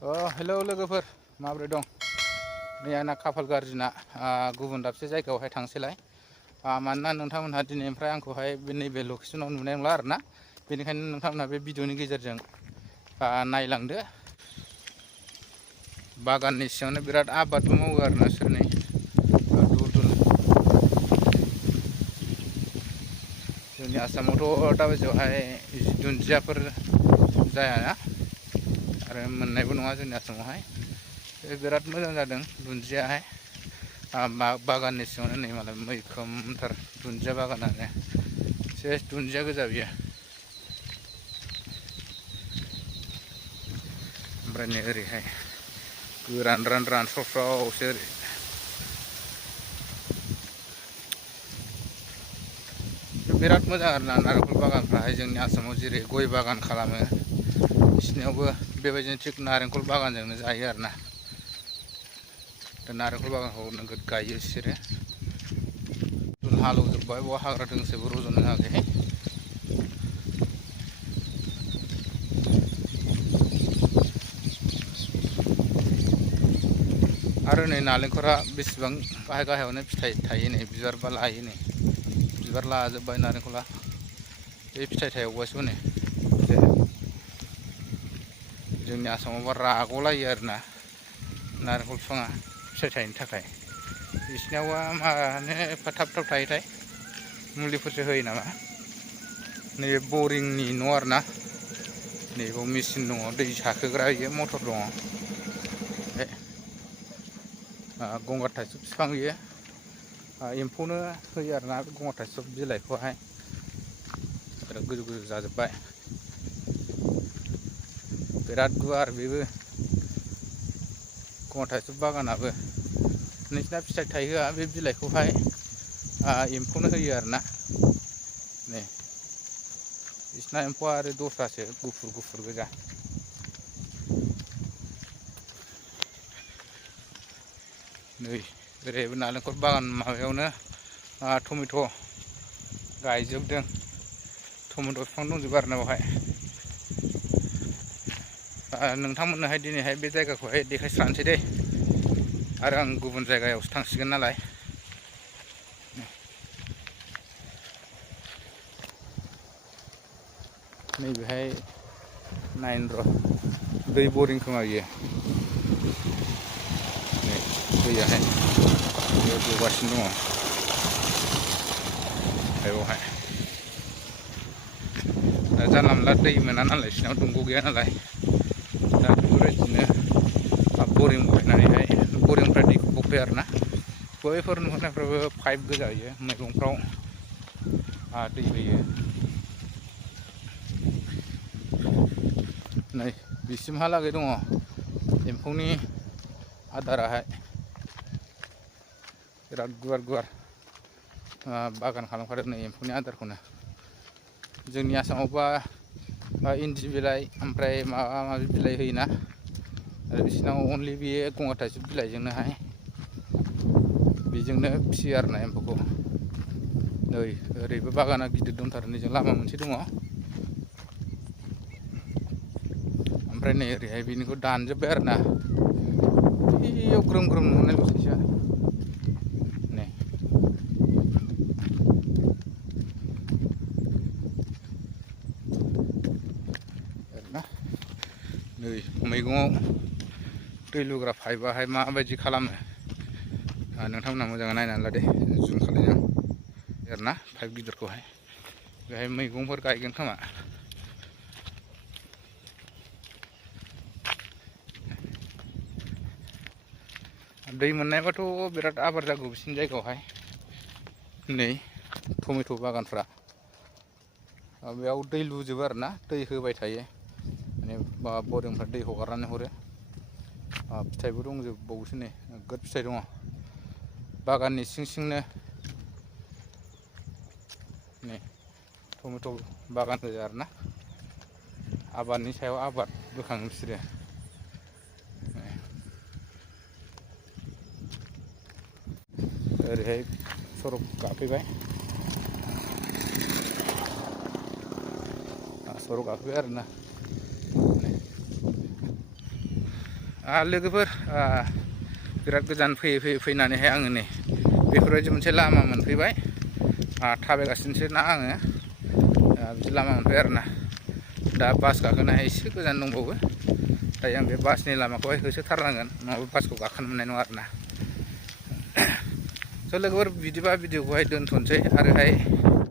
Hello लोगोफोर माबोरै दं? नै आंना खाफाल गाज्रिना गुबुन दाबसे जायगायावहाय थांसैलाय। मानोना नोंथांमोनहा दिनैनिफ्राय आंखौहाय नैबे लकेसनाव नुनाय नंला आरोना। बेनिखायनो नोंथांमोनहा बे भिडिअनि गेजेरजों नायलांदो। बागाननि सिङावनो बिराद आबादबो मावो आरोना सोरनै दुल दुल। जोंनि आसामावथ' दा बायदियावहाय दुन्दियाफोर जायाना आरो मोननायबो नङा जोंनि आसामावहाय। बिराद मोजां जादों दुन्दियाहाय। बागाननि सिङावनो नै मालाय मैखोमथार दुन्दिया बागानानो सेस दुन्दिया गोजा बियो। ओमफ्राय नै ओरैहाय गोरान रानस्रावस्रावसो ओरै। बिराद मोजां आरोना नारेंखल बागानफ्राहाय जोंनि आसामाव जेरै गय बागान खालामो बिसिनियावबो बेबायदिनो थिग नारेंखल बागानजोंनो जायो आरोना। दा नारेंखल बागानखौ नोगोद गायो बिसोरो। हालेवजोब्बाय बाव हाग्रा दोंसोबो रज'नो होआखैहाय। आरो नै नालेंखरा बेसेबां गाहाय गाहायावनो फिथाइ थायो नै बिबारबा लायो नै बिबार लाजोब्बाय नारेंखला। बे फिथाइ थाइबावबायसो हनै जोंनि आसामावबा राग'लायो आरोना नारेंखल बिफाङा फिथाइ थायनो थाखाय। बिसिनावबा मानो एफा थाब थाब थायोथाय मुलिफोरसो होयो नामा। नैबे बरिंनि न' आरोना नैबाव मेचिन दङ दै साखोग्रा बियो मटर दङ। बे गंगार थाइसुम बिफां बियो एम्फौनो होयो आरोना गंगार थाइसिब बिलाइखौहाय। बिराद गोजौ गोजौ जाजोब्बाय बिराद गुवार बेबो गंगार थाइसिब बागानाबो। नोंसिना फिथाइ थायहोआ बे बिलाइखौहाय एम्फौनो होयो आरोना। नै बिसिना एम्फौआ आरो दस्रासो गुफुर गुफुर गोजा। नै ओरैबो नालेंखर बागान माबायावनो टमेट' गायजोबदों। टमेट' बिफां दंजोबो आरोना बेवहाय। नोंथांमोननोहाय दिनैहाय बे जायगाखौहाय देखायस्रानोसै दै। आरो आं गुबुन जायगायावसो थांसिगोन नालाय। नैबेहाय नायनो र' दै बरिं खोमा बियो। नै दैयाहाय बेयाव गगासिनो दङ बेवहाय। जानला मोनला दै मोना नालाय बिसिनाव दंग' गैया नालाय। दा बेफोरबायदिनो बरिं बहायनानैहाय बरिंनिफ्राय दैखौ बखयो आरोना। बैफोर नुहुरनायफ्राबो पाइप गोजा बियो मैगंफ्राव दै होयो। नै बिसिमहालागै दङ एम्फौनि आदाराहाय। बिराद गुवार गुवार बागान खालामखादों नै एम्फौनि आदारखौनो। जोंनि आसामावबा इन्दि बिलाइ ओमफ्राय माबा माबि बिलाइ होयोना। आरो बिसोरनाव अनलि बे गंगार थाइसिब बिलाइजोंनोहाय बेजोंनो फिसियो आरोना एम्फौखौ। नै ओरैबो बागाना गिदिर दंथारो नैजों लामा मोनसे दङ। ओमफ्राय नै ओरैहाय बेनिखौ दानजोब्बाय आरोना। बैयाव ग्रोम ग्रोम नुहुरनायल'सैसो नै। आरोना नै मैगङाव दै लुग्रा पाइपाहाय माबायदि खालामो नोंथांमोनहा मोजाङै नायनानै ला दे जुम खालायना आरोना पाइप गिदिरखौहाय। बेहाय मैगंफोर गायगोन खोमा। दै मोननायबाथ' बिराद आबाद जागौ बिसिनि जायगायावहाय। नै टमेट' बागानफ्रा बेयाव दै लुजोबो आरोना दै होबाय थायो। माने बरिंनिफ्राय दै हगारनानै हरो। फिथाइबो दंजोबबावोसो नै नोगोद फिथाइ दङ बागाननि सिं सिंनो। नै टमेट' बागान गोजा आरोना। आबादनि सायाव आबाद बोखाङो बिसोरो। ओरैहाय सरक गाफैबाय। सरक गाखोबाय आरोना। लोगोफोर बिराद गोजान फैनानैहाय आङो नै बेफोरबायदि मोनसे लामा मोनफैबाय। थाबायगासिनोसो ना आङो बिदि लामा मोनफैबाय आरोना। दा बास गाखोनाया एसे गोजान दंबावो। दायो आं बे बासनि लामाखौहाय होसोथारनांगोन, नङाबा बासखौ गाखोनो मोननाय नङा आरोना। स' लोगोफोर बिदिबा भिडिअखौहाय दोनथ'नोसै आरोहाय